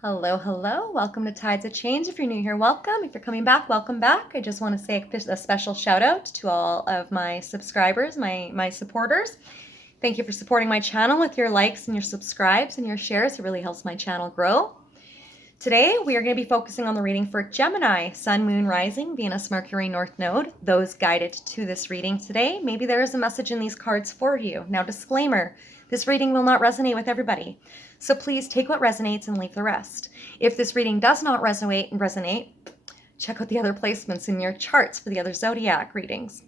Hello, hello. Welcome to Tides of Change. If you're new here, welcome. If you're coming back, welcome back. I just want to say a special shout out to all of my subscribers, my supporters. Thank you for supporting my channel with your likes and your subscribes and your shares. It really helps my channel grow. Today, we are going to be focusing on the reading for Gemini, Sun, Moon, Rising, Venus, Mercury, North Node, those guided to this reading today. Maybe there is a message in these cards for you. Now, disclaimer, this reading will not resonate with everybody. So please take what resonates and leave the rest. If this reading does not resonate, check out the other placements in your charts for the other zodiac readings.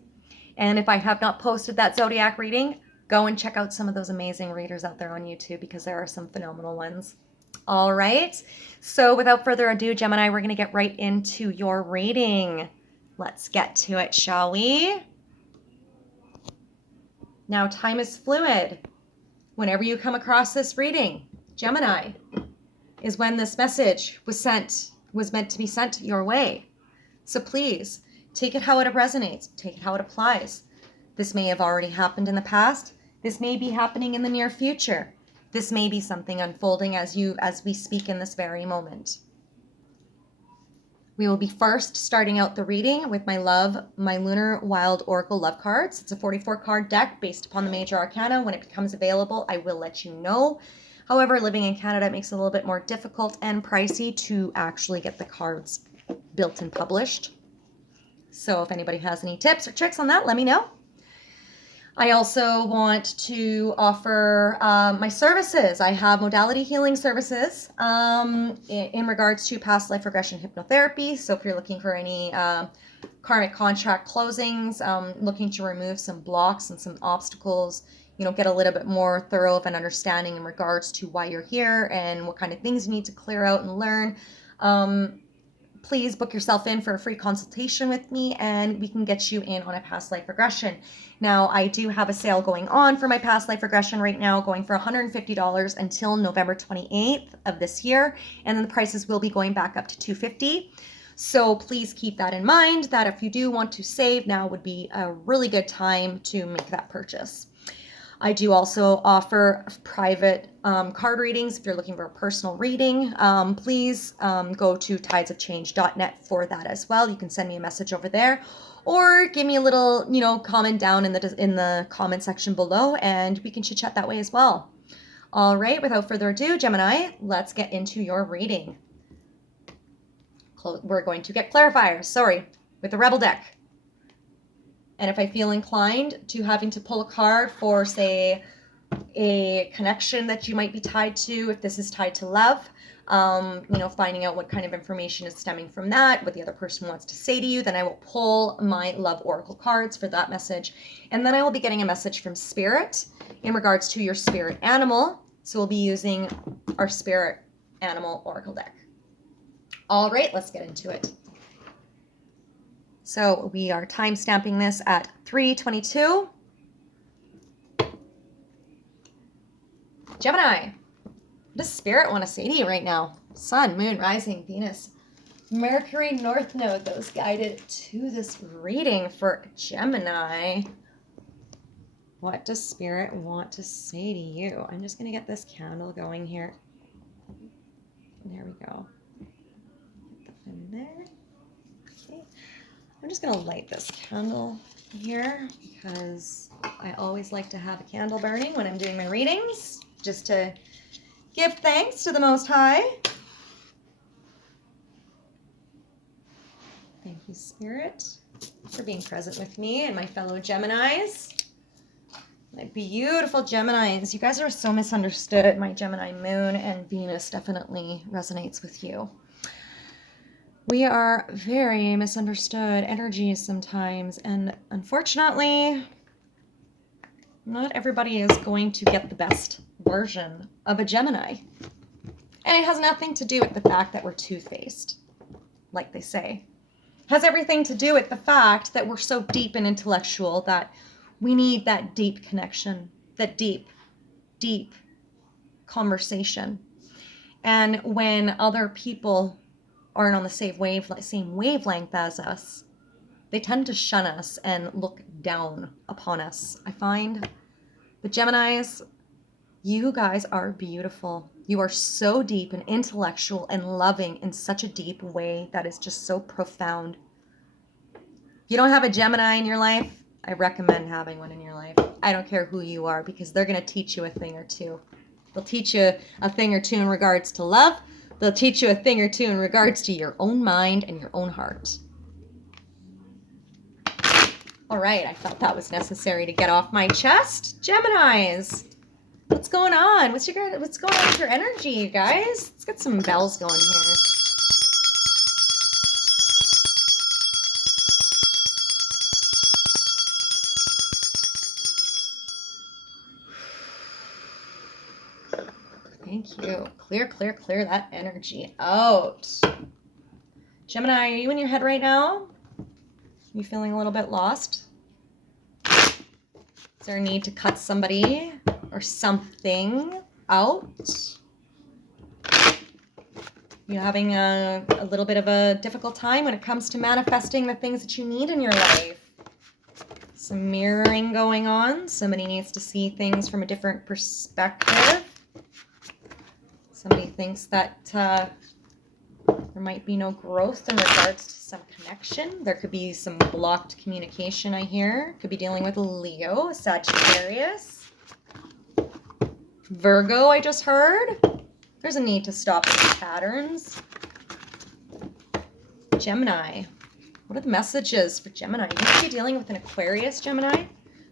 And if I have not posted that zodiac reading, go and check out some of those amazing readers out there on YouTube because there are some phenomenal ones. All right. So without further ado, Gemini, we're going to get right into your reading. Let's get to it, shall we? Now, time is fluid. Whenever you come across this reading, Gemini, is when this message was meant to be sent your way. So please take it how it resonates, take it how it applies. This may have already happened in the past. This may be happening in the near future. This may be something unfolding as we speak in this very moment. We will be first starting out the reading with my Lunar Wild Oracle Love cards. It's a 44 card deck based upon the major arcana. When it becomes available, I will let you know. However, living in Canada, it makes it a little bit more difficult and pricey to actually get the cards built and published. So if anybody has any tips or tricks on that, let me know. I also want to offer my services. I have modality healing services in regards to past life regression hypnotherapy. So if you're looking for any karmic contract closings, looking to remove some blocks and some obstacles, get a little bit more thorough of an understanding in regards to why you're here and what kind of things you need to clear out and learn, please book yourself in for a free consultation with me and we can get you in on a past life regression. Now, I do have a sale going on for my past life regression right now, going for $150 until November 28th of this year. And then the prices will be going back up to $250. So please keep that in mind that if you do want to save, now would be a really good time to make that purchase. I do also offer private card readings. If you're looking for a personal reading, please go to tidesofchange.net for that as well. You can send me a message over there or give me a little, comment down in the comment section below and we can chit chat that way as well. All right, without further ado, Gemini, let's get into your reading. We're going to get clarifiers, with the Rebel deck. And if I feel inclined to having to pull a card for, say, a connection that you might be tied to, if this is tied to love, finding out what kind of information is stemming from that, what the other person wants to say to you, then I will pull my love oracle cards for that message. And then I will be getting a message from Spirit in regards to your spirit animal. So we'll be using our spirit animal oracle deck. All right, let's get into it. So we are time stamping this at 3:22. Gemini, what does Spirit want to say to you right now? Sun, Moon, Rising, Venus, Mercury, North Node, those guided to this reading for Gemini. What does Spirit want to say to you? I'm just going to get this candle going here. There we go. Get that in there. Okay. I'm just going to light this candle here because I always like to have a candle burning when I'm doing my readings, just to give thanks to the Most High. Thank you, Spirit, for being present with me and my fellow Geminis. My beautiful Geminis. You guys are so misunderstood. My Gemini Moon and Venus definitely resonates with you. We are very misunderstood energies sometimes, and unfortunately, not everybody is going to get the best version of a Gemini. And it has nothing to do with the fact that we're two-faced, like they say. It has everything to do with the fact that we're so deep and intellectual that we need that deep connection, that deep, deep conversation. And when other people aren't on the same wavelength as us, they tend to shun us and look down upon us. I find the Geminis, you guys are beautiful. You are so deep and intellectual and loving in such a deep way that is just so profound. If you don't have a Gemini in your life, I recommend having one in your life. I don't care who you are, because they're going to teach you a thing or two. They'll teach you a thing or two in regards to love. They'll teach you a thing or two in regards to your own mind and your own heart. All right, I thought that was necessary to get off my chest. Geminis, what's going on? What's going on with your energy, you guys? Let's get some bells going here. Thank you. Clear that energy out. Gemini, are you in your head right now? You feeling a little bit lost? Is there a need to cut somebody or something out? You having a little bit of a difficult time when it comes to manifesting the things that you need in your life? Some mirroring going on. Somebody needs to see things from a different perspective. Somebody thinks that there might be no growth in regards to some connection. There could be some blocked communication, I hear. Could be dealing with Leo, Sagittarius, Virgo, I just heard. There's a need to stop these patterns. Gemini. What are the messages for Gemini? You could be dealing with an Aquarius, Gemini.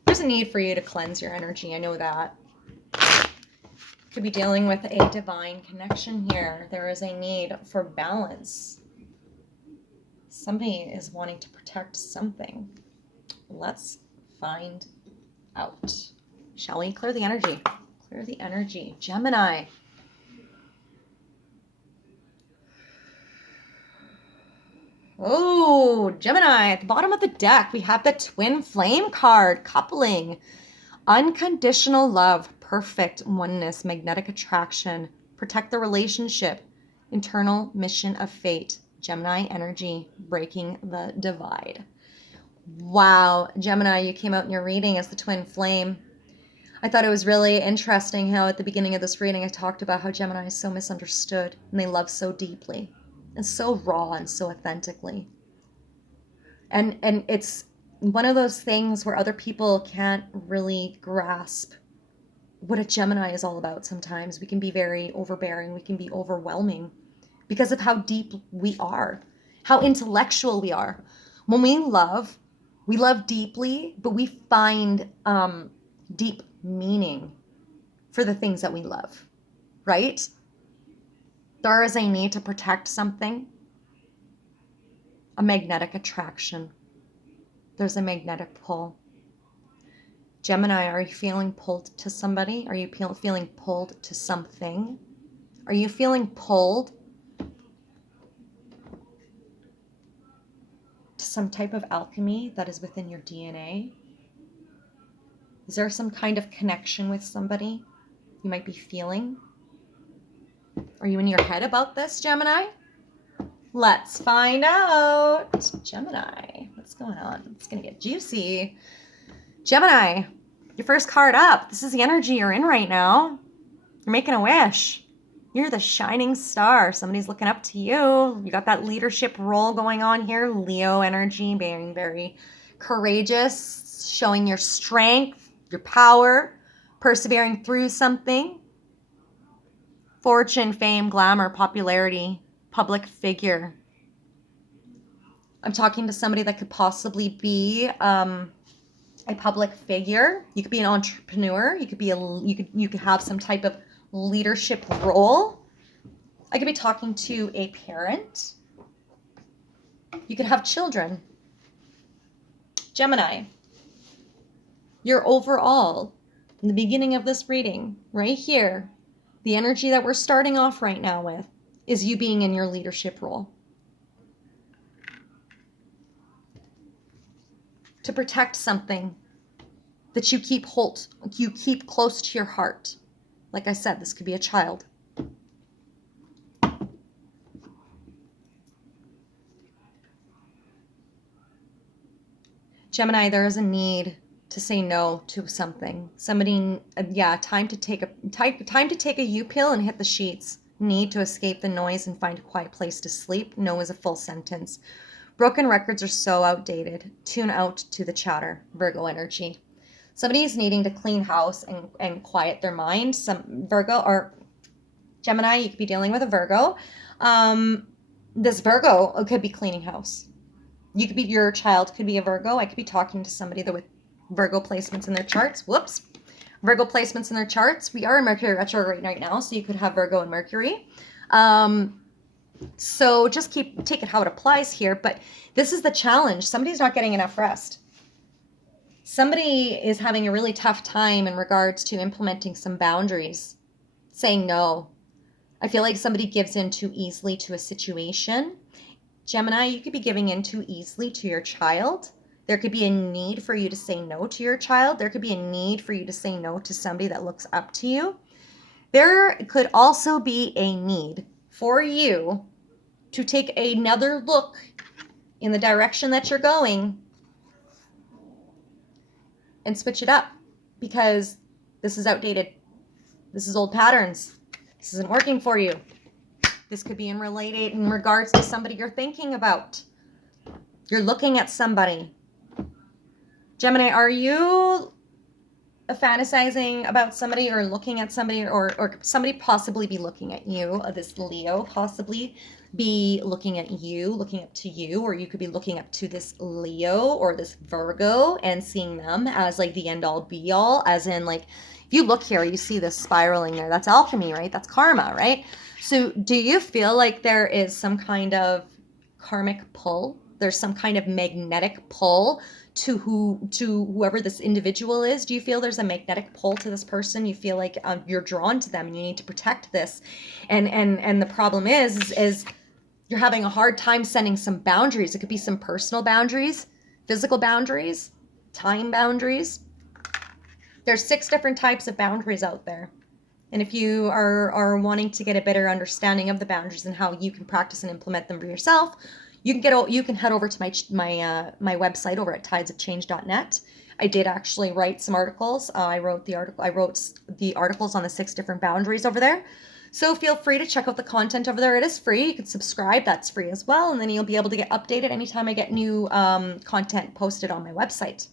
There's a need for you to cleanse your energy. I know that. Could be dealing with a divine connection here. There is a need for balance. Somebody is wanting to protect something. Let's find out. Shall we? Clear the energy. Clear the energy. Gemini. Oh, Gemini, at the bottom of the deck, we have the Twin Flame card, coupling, unconditional love, perfect oneness, magnetic attraction, protect the relationship, internal mission of fate, Gemini energy, breaking the divide. Wow, Gemini, you came out in your reading as the Twin Flame. I thought it was really interesting how at the beginning of this reading I talked about how Gemini is so misunderstood and they love so deeply and so raw and so authentically. And it's one of those things where other people can't really grasp what a Gemini is all about. Sometimes we can be very overbearing, we can be overwhelming because of how deep we are, how intellectual we are. When we love deeply, but we find deep meaning for the things that we love, right? There is a need to protect something, a magnetic attraction. There's a magnetic pull. Gemini, are you feeling pulled to somebody? Are you feeling pulled to something? Are you feeling pulled to some type of alchemy that is within your DNA? Is there some kind of connection with somebody you might be feeling? Are you in your head about this, Gemini? Let's find out. Gemini, what's going on? It's going to get juicy. Gemini, your first card up. This is the energy you're in right now. You're making a wish. You're the shining star. Somebody's looking up to you. You got that leadership role going on here. Leo energy, being very courageous, showing your strength, your power, persevering through something. Fortune, fame, glamour, popularity, public figure. I'm talking to somebody that could possibly be a public figure. You could be an entrepreneur. You could be you could have some type of leadership role. I could be talking to a parent. You could have children. Gemini, you're overall, in the beginning of this reading, right here, the energy that we're starting off right now with is you being in your leadership role. To protect something that you keep close to your heart. Like I said, this could be a child. Gemini, there is a need to say no to something. Somebody, yeah, time to take a U pill and hit the sheets. Need to escape the noise and find a quiet place to sleep. No is a full sentence. Broken records are so outdated. Tune out to the chatter. Virgo energy. Somebody's needing to clean house and quiet their mind. Some Virgo or Gemini, you could be dealing with a Virgo. This Virgo could be cleaning house. You could be, your child could be a Virgo. I could be talking to somebody that with Virgo placements in their charts. Whoops. Virgo placements in their charts. We are in Mercury retrograde right now, so you could have Virgo and Mercury. So just take it how it applies here. But this is the challenge. Somebody's not getting enough rest. Somebody is having a really tough time in regards to implementing some boundaries, saying no. I feel like somebody gives in too easily to a situation. Gemini, you could be giving in too easily to your child. There could be a need for you to say no to your child. There could be a need for you to say no to somebody that looks up to you. There could also be a need for you to take another look in the direction that you're going and switch it up, because this is outdated. This is old patterns. This isn't working for you. This could be in regards to somebody you're thinking about. You're looking at somebody. Gemini, are you fantasizing about somebody or looking at somebody, or somebody possibly be looking at you? This Leo possibly be looking at you, looking up to you, or you could be looking up to this Leo or this Virgo and seeing them as like the end all be all, as in like, if you look here, you see this spiraling there. That's alchemy, right? That's karma, right? So do you feel like there is some kind of karmic pull? There's some kind of magnetic pull to whoever this individual is? Do you feel there's a magnetic pull to this person? You feel like you're drawn to them and you need to protect this. And the problem is you're having a hard time setting some boundaries. It could be some personal boundaries, physical boundaries, time boundaries. There's 6 different types of boundaries out there. And if you are wanting to get a better understanding of the boundaries and how you can practice and implement them for yourself, you can head over to my website over at tidesofchange.net. I did actually write some articles. I wrote the articles on the 6 different boundaries over there. So feel free to check out the content over there. It is free. You can subscribe. That's free as well. And then you'll be able to get updated anytime I get new content posted on my website.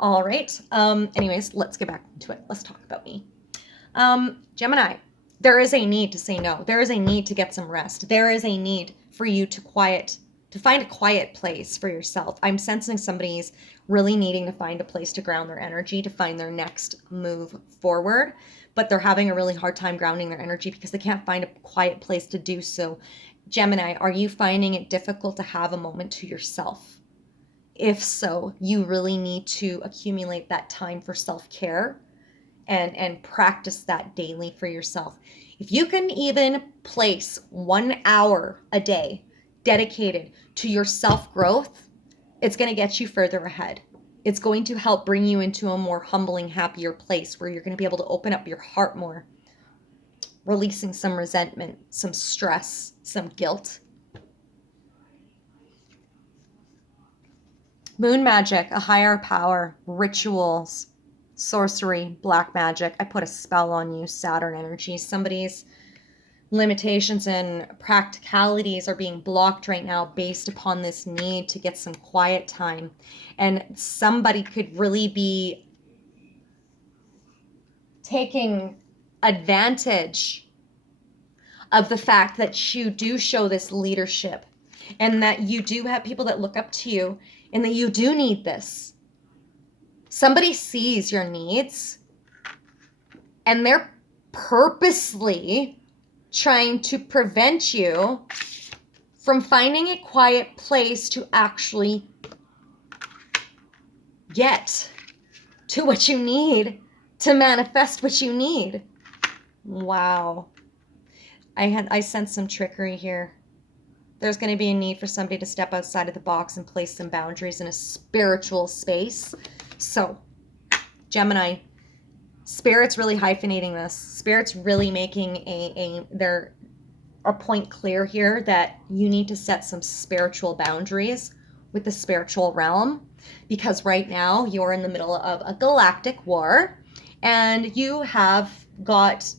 All right. Anyways, let's get back into it. Let's talk about me. Gemini, there is a need to say no. There is a need to get some rest. There is a need for you to find a quiet place for yourself. I'm sensing somebody's really needing to find a place to ground their energy, to find their next move forward, but they're having a really hard time grounding their energy because they can't find a quiet place to do so. Gemini, are you finding it difficult to have a moment to yourself? If so, you really need to accumulate that time for self-care and practice that daily for yourself. If you can even place 1 hour a day dedicated to your self-growth, it's going to get you further ahead. It's going to help bring you into a more humbling, happier place where you're going to be able to open up your heart more, releasing some resentment, some stress, some guilt. Moon magic, a higher power, rituals, sorcery, black magic. I put a spell on you, Saturn energy. Somebody's limitations and practicalities are being blocked right now based upon this need to get some quiet time. And somebody could really be taking advantage of the fact that you do show this leadership and that you do have people that look up to you and that you do need this. Somebody sees your needs and they're purposely trying to prevent you from finding a quiet place to actually get to what you need, to manifest what you need. Wow. I sense some trickery here. There's going to be a need for somebody to step outside of the box and place some boundaries in a spiritual space. So, Gemini, Spirit's really hyphenating this. Spirit's really making a point clear here that you need to set some spiritual boundaries with the spiritual realm, because right now you're in the middle of a galactic war and you have got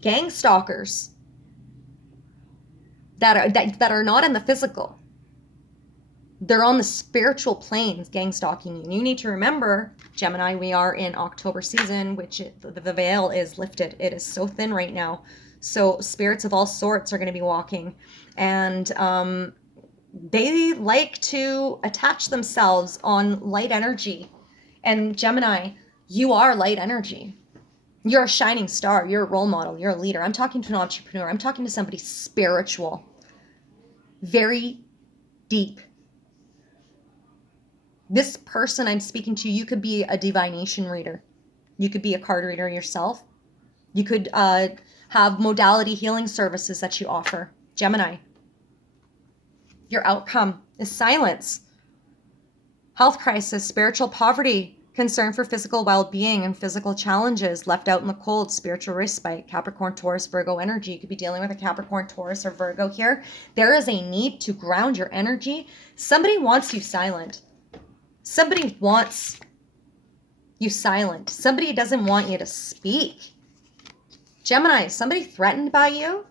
gang stalkers that are not in the physical. They're on the spiritual planes gang stalking you. And you need to remember, Gemini, we are in October season, which the veil is lifted. It is so thin right now. So spirits of all sorts are going to be walking. And they like to attach themselves on light energy. And Gemini, you are light energy. You're a shining star. You're a role model. You're a leader. I'm talking to an entrepreneur. I'm talking to somebody spiritual. Very deep. This person I'm speaking to, you could be a divination reader. You could be a card reader yourself. You could have modality healing services that you offer. Gemini, your outcome is silence, health crisis, spiritual poverty, concern for physical well-being and physical challenges, left out in the cold, spiritual respite, Capricorn, Taurus, Virgo energy. You could be dealing with a Capricorn, Taurus, or Virgo here. There is a need to ground your energy. Somebody wants you silent. Somebody wants you silent. Somebody doesn't want you to speak. Gemini, somebody threatened by you?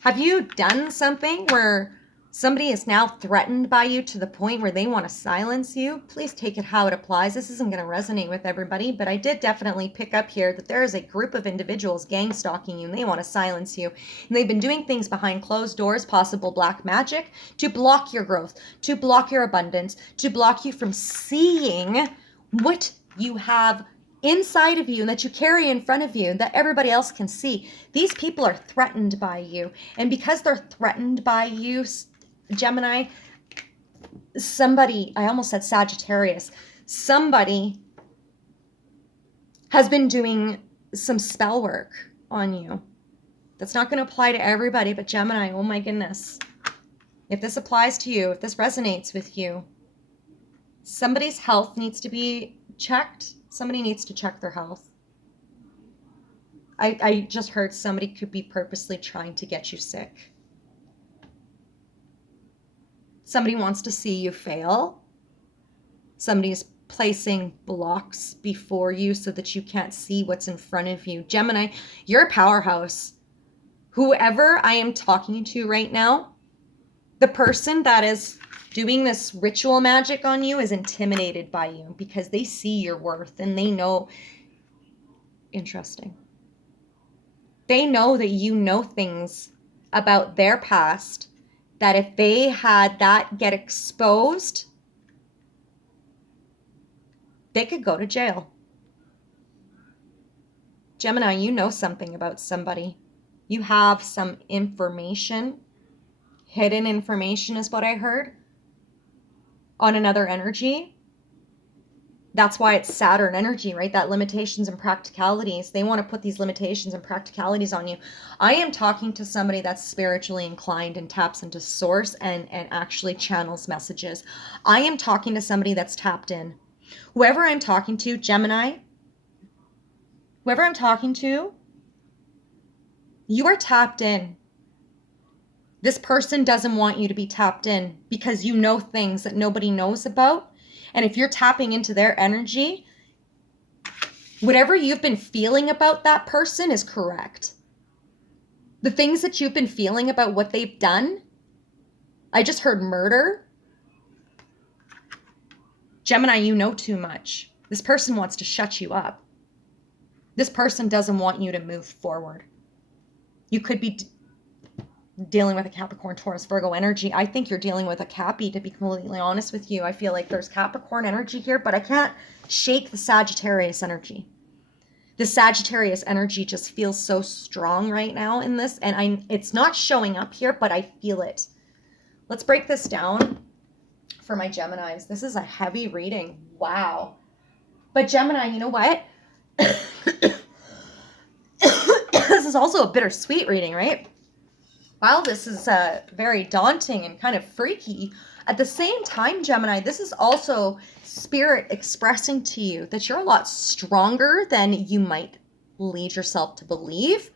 Have you done something where somebody is now threatened by you to the point where they want to silence you? Please take it how it applies. This isn't going to resonate with everybody, but I did definitely pick up here that there is a group of individuals gang stalking you and they want to silence you. And they've been doing things behind closed doors, possible black magic, to block your growth, to block your abundance, to block you from seeing what you have inside of you and that you carry in front of you that everybody else can see. These people are threatened by you. And because they're threatened by you, Gemini, somebody, I almost said Sagittarius, somebody has been doing some spell work on you. That's not going to apply to everybody, but Gemini, oh my goodness. If this applies to you, if this resonates with you, somebody's health needs to be checked. Somebody needs to check their health. I just heard somebody could be purposely trying to get you sick. Somebody wants to see you fail. Somebody's placing blocks before you so that you can't see what's in front of you. Gemini, you're a powerhouse. Whoever I am talking to right now, the person that is doing this ritual magic on you is intimidated by you because they see your worth and they know. Interesting. They know that you know things about their past that if they had that get exposed, they could go to jail. Gemini, you know something about somebody. You have some information. Hidden information is what I heard on another energy. That's why it's Saturn energy, right? That limitations and practicalities. They want to put these limitations and practicalities on you. I am talking to somebody that's spiritually inclined and taps into source and actually channels messages. I am talking to somebody that's tapped in. Whoever I'm talking to, Gemini, whoever I'm talking to, you are tapped in. This person doesn't want you to be tapped in because you know things that nobody knows about. And if you're tapping into their energy, whatever you've been feeling about that person is correct. The things that you've been feeling about what they've done, I just heard murder. Gemini, you know too much. This person wants to shut you up. This person doesn't want you to move forward. You could be dealing with a Capricorn, Taurus, Virgo energy. I think you're dealing with a Cappy, to be completely honest with you. I feel like there's Capricorn energy here, but I can't shake the Sagittarius energy. The Sagittarius energy just feels so strong right now in this, and it's not showing up here, but I feel it. Let's break this down for my Geminis. This is a heavy reading. Wow. But Gemini, you know what? This is also a bittersweet reading, right? While this is very daunting and kind of freaky, at the same time, Gemini, this is also spirit expressing to you that you're a lot stronger than you might lead yourself to believe.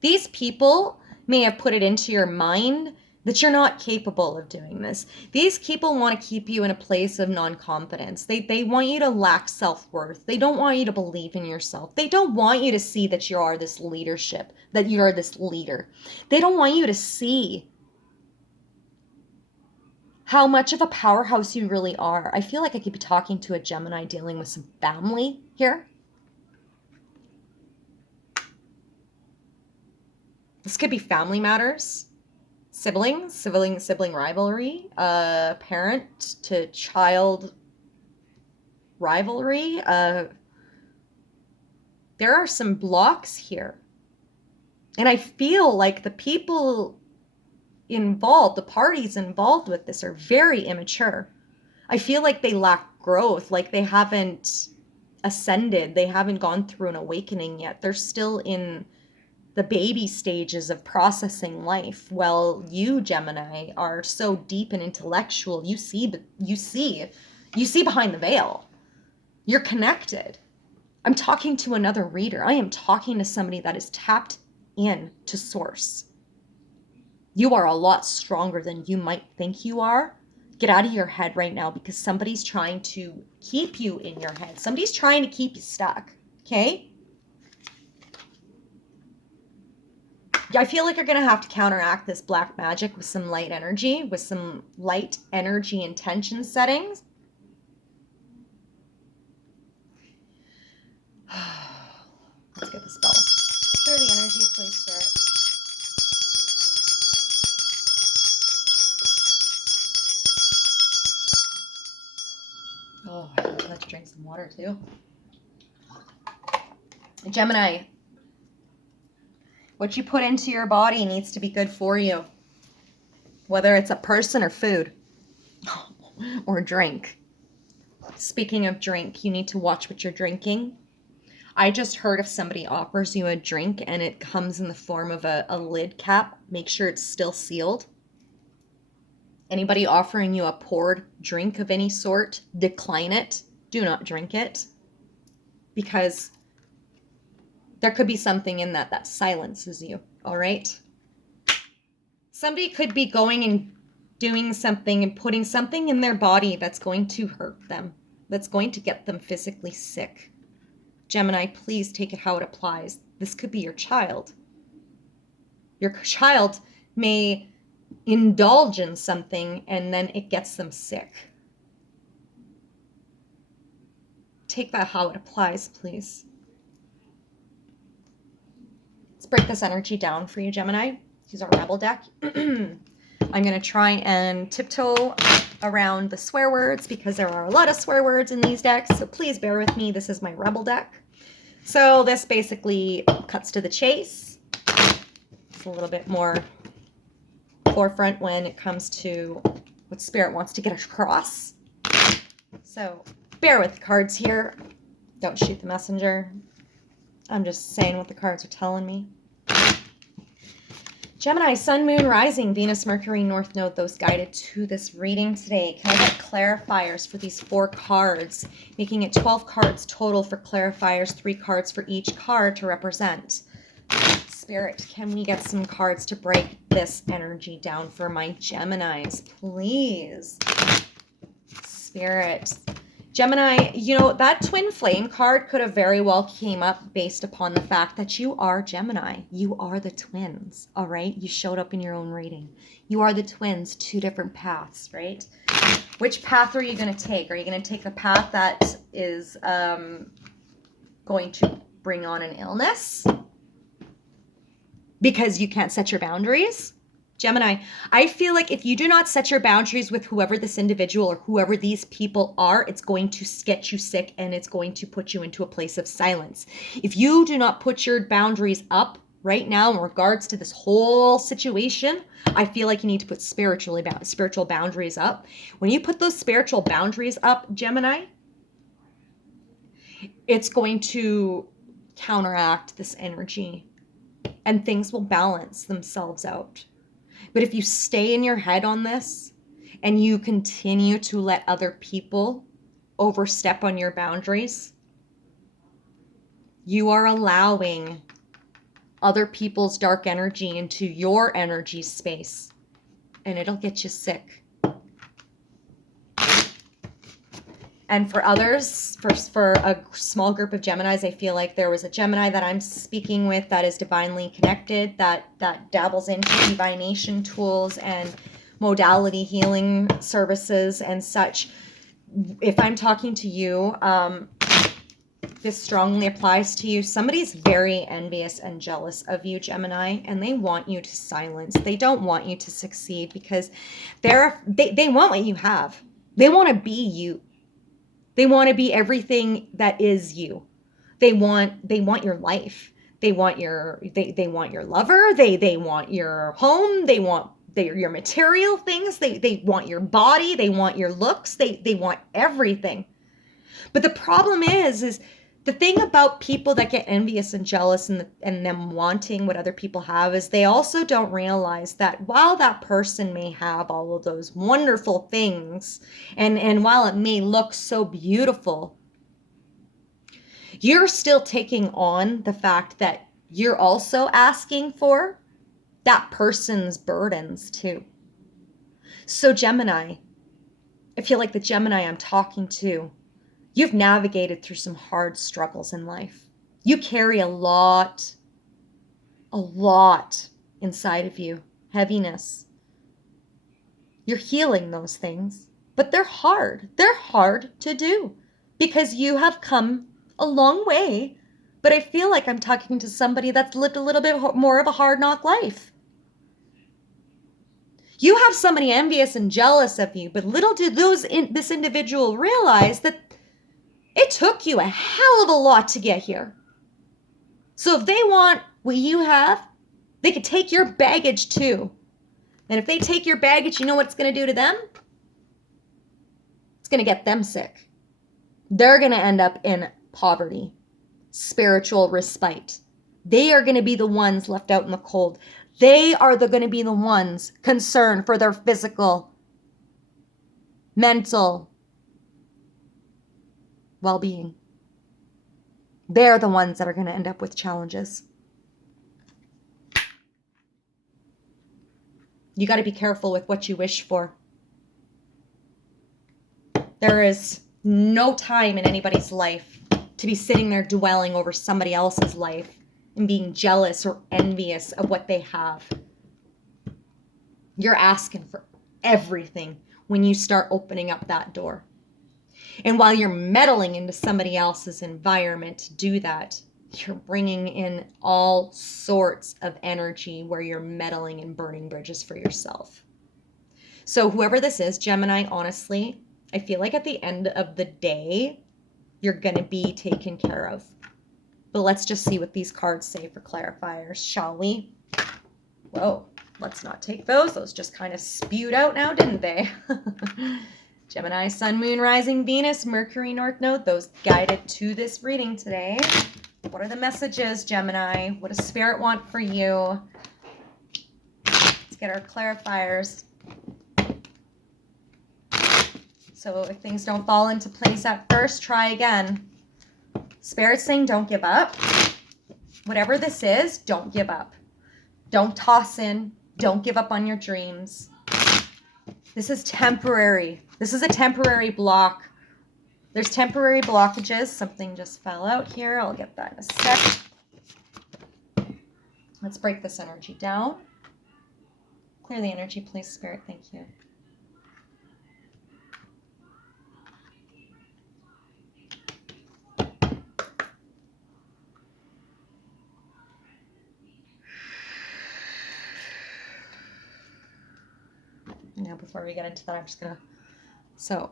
These people may have put it into your mind that you're not capable of doing this. These people want to keep you in a place of non-confidence. They want you to lack self-worth. They don't want you to believe in yourself. They don't want you to see that you are this leadership, that you are this leader. They don't want you to see how much of a powerhouse you really are. I feel like I could be talking to a Gemini dealing with some family here. This could be family matters. Sibling rivalry, parent to child rivalry. There are some blocks here. And I feel like the people involved, the parties involved with this are very immature. I feel like they lack growth, like they haven't ascended. They haven't gone through an awakening yet. They're still in the baby stages of processing life. Well, you, Gemini, are so deep and intellectual. You see behind the veil. You're connected. I'm talking to another reader. I am talking to somebody that is tapped in to source. You are a lot stronger than you might think you are. Get out of your head right now, because somebody's trying to keep you in your head. Somebody's trying to keep you stuck. Okay? I feel like you're going to have to counteract this black magic with some light energy, with some light energy intention settings. Let's get the spell. Clear the energy, please, Spirit. Oh, I'd like to drink some water too. Gemini, what you put into your body needs to be good for you. Whether it's a person or food or drink. Speaking of drink, you need to watch what you're drinking. I just heard if somebody offers you a drink and it comes in the form of a lid cap, make sure it's still sealed. Anybody offering you a poured drink of any sort, decline it. Do not drink it. Because there could be something in that silences you, all right? Somebody could be going and doing something and putting something in their body that's going to hurt them, that's going to get them physically sick. Gemini, please take it how it applies. This could be your child. Your child may indulge in something and then it gets them sick. Take that how it applies, please. Let's break this energy down for you, Gemini. Use our Rebel deck. I'm going to try and tiptoe around the swear words because there are a lot of swear words in these decks, so please bear with me. This is my Rebel deck. So this basically cuts to the chase. It's a little bit more forefront when it comes to what Spirit wants to get across. So bear with the cards here. Don't shoot the messenger. I'm just saying what the cards are telling me. Gemini, Sun, Moon, Rising, Venus, Mercury, North Node, those guided to this reading today. Can I get clarifiers for these 4 cards, making it 12 cards total for clarifiers, 3 cards for each card to represent. Spirit, can we get some cards to break this energy down for my Geminis, please? Spirit. Gemini, you know, that twin flame card could have very well came up based upon the fact that you are Gemini. You are the twins, all right? You showed up in your own reading. You are the twins, 2 different paths, right? Which path are you going to take? Are you going to take the path that is going to bring on an illness because you can't set your boundaries? Gemini, I feel like if you do not set your boundaries with whoever this individual or whoever these people are, it's going to get you sick and it's going to put you into a place of silence. If you do not put your boundaries up right now in regards to this whole situation, I feel like you need to put spiritual boundaries up. When you put those spiritual boundaries up, Gemini, it's going to counteract this energy and things will balance themselves out. But if you stay in your head on this and you continue to let other people overstep on your boundaries, you are allowing other people's dark energy into your energy space. and it'll get you sick. And for others, for a small group of Geminis, I feel like there was a Gemini that I'm speaking with that is divinely connected, that dabbles into divination tools and modality healing services and such. If I'm talking to you, this strongly applies to you. Somebody's very envious and jealous of you, Gemini, and they want you to silence. They don't want you to succeed because they want what you have. They want to be you. They want to be everything that is you. They want your life. They want your lover. They want your home. They want your material things. They want your body. They want your looks. They want everything. But the problem is the thing about people that get envious and jealous and them wanting what other people have is they also don't realize that while that person may have all of those wonderful things and while it may look so beautiful, you're still taking on the fact that you're also asking for that person's burdens too. So Gemini, I feel like the Gemini I'm talking to, you've navigated through some hard struggles in life. You carry a lot inside of you, heaviness. You're healing those things, but they're hard. They're hard to do because you have come a long way, but I feel like I'm talking to somebody that's lived a little bit more of a hard knock life. You have somebody envious and jealous of you, but little did this individual realize that it took you a hell of a lot to get here. So if they want what you have, they could take your baggage too. And if they take your baggage, you know what it's going to do to them? It's going to get them sick. They're going to end up in poverty, spiritual respite. They are going to be the ones left out in the cold. They are going to be the ones concerned for their physical, mental well-being. They're the ones that are going to end up with challenges. You got to be careful with what you wish for. There is no time in anybody's life to be sitting there dwelling over somebody else's life and being jealous or envious of what they have. You're asking for everything when you start opening up that door. And while you're meddling into somebody else's environment to do that, you're bringing in all sorts of energy where you're meddling and burning bridges for yourself. So whoever this is, Gemini, honestly, I feel like at the end of the day, you're going to be taken care of. But let's just see what these cards say for clarifiers, shall we? Whoa, let's not take those. Those just kind of spewed out now, didn't they? Gemini, Sun, Moon, Rising, Venus, Mercury, North Node, those guided to this reading today. What are the messages, Gemini? What does Spirit want for you? Let's get our clarifiers. So if things don't fall into place at first, try again. Spirit's saying don't give up. Whatever this is, don't give up. Don't toss in. Don't give up on your dreams. This is temporary. This is a temporary block. There's temporary blockages. Something just fell out here. I'll get that in a sec. Let's break this energy down. Clear the energy, please, Spirit. Thank you. Now, before we get into that, I'm just going to... So,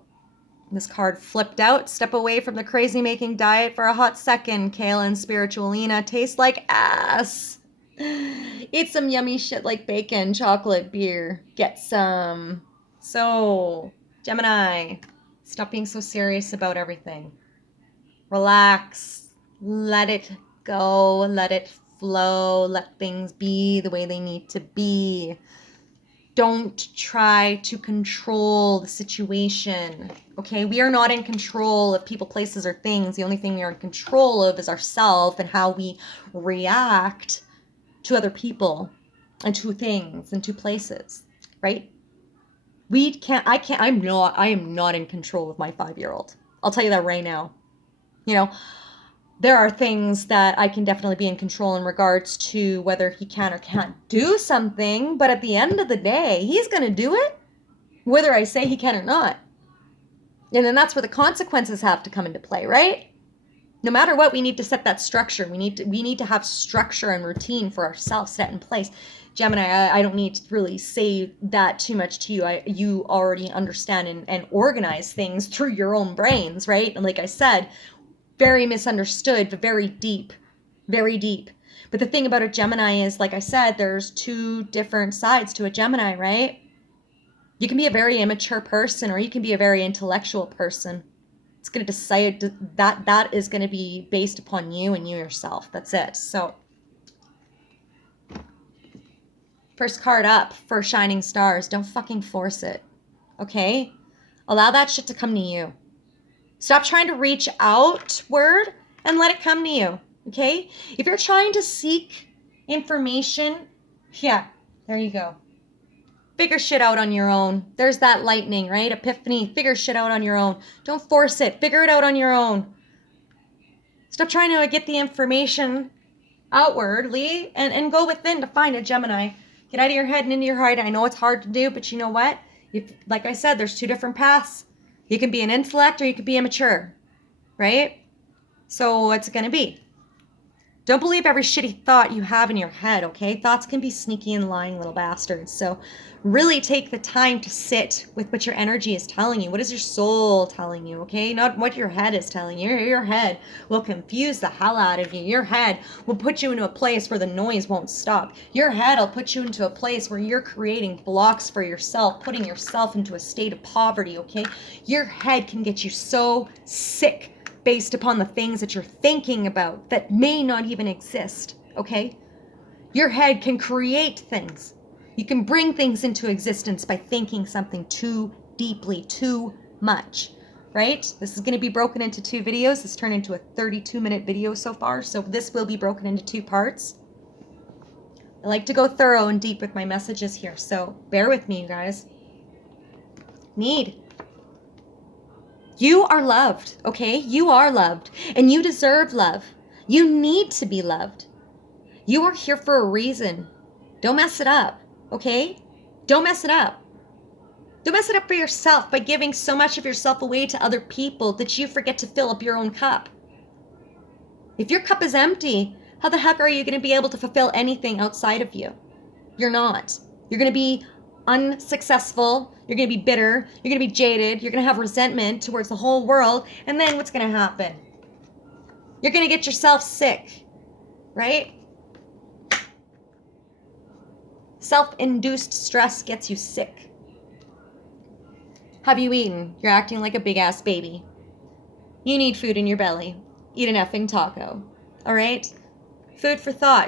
this card flipped out. Step away from the crazy-making diet for a hot second. Kale and spiritualina taste like ass. Eat some yummy shit like bacon, chocolate, beer. Get some. So, Gemini, stop being so serious about everything. Relax. Let it go. Let it flow. Let things be the way they need to be. Don't try to control the situation, okay? We are not in control of people, places, or things. The only thing we are in control of is ourselves and how we react to other people and to things and to places, right? I am not in control of my 5-year-old. I'll tell you that right now. You know, there are things that I can definitely be in control in regards to whether he can or can't do something, but at the end of the day, he's going to do it whether I say he can or not. And then that's where the consequences have to come into play, right? No matter what, we need to set that structure. We need to have structure and routine for ourselves set in place. Gemini, I don't need to really say that too much to you. You already understand and organize things through your own brains, right? And like I said, very misunderstood, but very deep, very deep. But the thing about a Gemini is, like I said, there's two different sides to a Gemini, right? You can be a very immature person, or you can be a very intellectual person. It's going to decide that is going to be based upon you and you yourself. That's it. So first card up for Shining Stars. Don't fucking force it. Okay? Allow that shit to come to you. Stop trying to reach outward and let it come to you. Okay? If you're trying to seek information, yeah, there you go. Figure shit out on your own. There's that lightning, right? Epiphany. Figure shit out on your own. Don't force it. Figure it out on your own. Stop trying to get the information outwardly and go within to find a Gemini. Get out of your head and into your heart. I know it's hard to do, but you know what? Like I said, there's two different paths. You can be an intellect or you can be immature, right? So what's it going to be? Don't believe every shitty thought you have in your head, okay? Thoughts can be sneaky and lying little bastards. So really take the time to sit with what your energy is telling you. What is your soul telling you, okay? Not what your head is telling you. Your head will confuse the hell out of you. Your head will put you into a place where the noise won't stop. Your head will put you into a place where you're creating blocks for yourself, putting yourself into a state of poverty, okay? Your head can get you so sick based upon the things that you're thinking about that may not even exist, okay? Your head can create things. You can bring things into existence by thinking something too deeply, too much, right? This is going to be broken into 2 videos. This turned into a 32-minute video so far, so this will be broken into 2 parts. I like to go thorough and deep with my messages here, so bear with me, you guys. You are loved, okay? You are loved, and you deserve love. You need to be loved. You are here for a reason. Don't mess it up, okay? Don't mess it up. Don't mess it up for yourself by giving so much of yourself away to other people that you forget to fill up your own cup. If your cup is empty, how the heck are you going to be able to fulfill anything outside of you? You're not. You're going to be unsuccessful. You're going to be bitter. You're going to be jaded. You're going to have resentment towards the whole world. And then what's going to happen? You're going to get yourself sick, right? Self-induced stress gets you sick. Have you eaten? You're acting like a big-ass baby. You need food in your belly. Eat an effing taco. All right? Food for thought.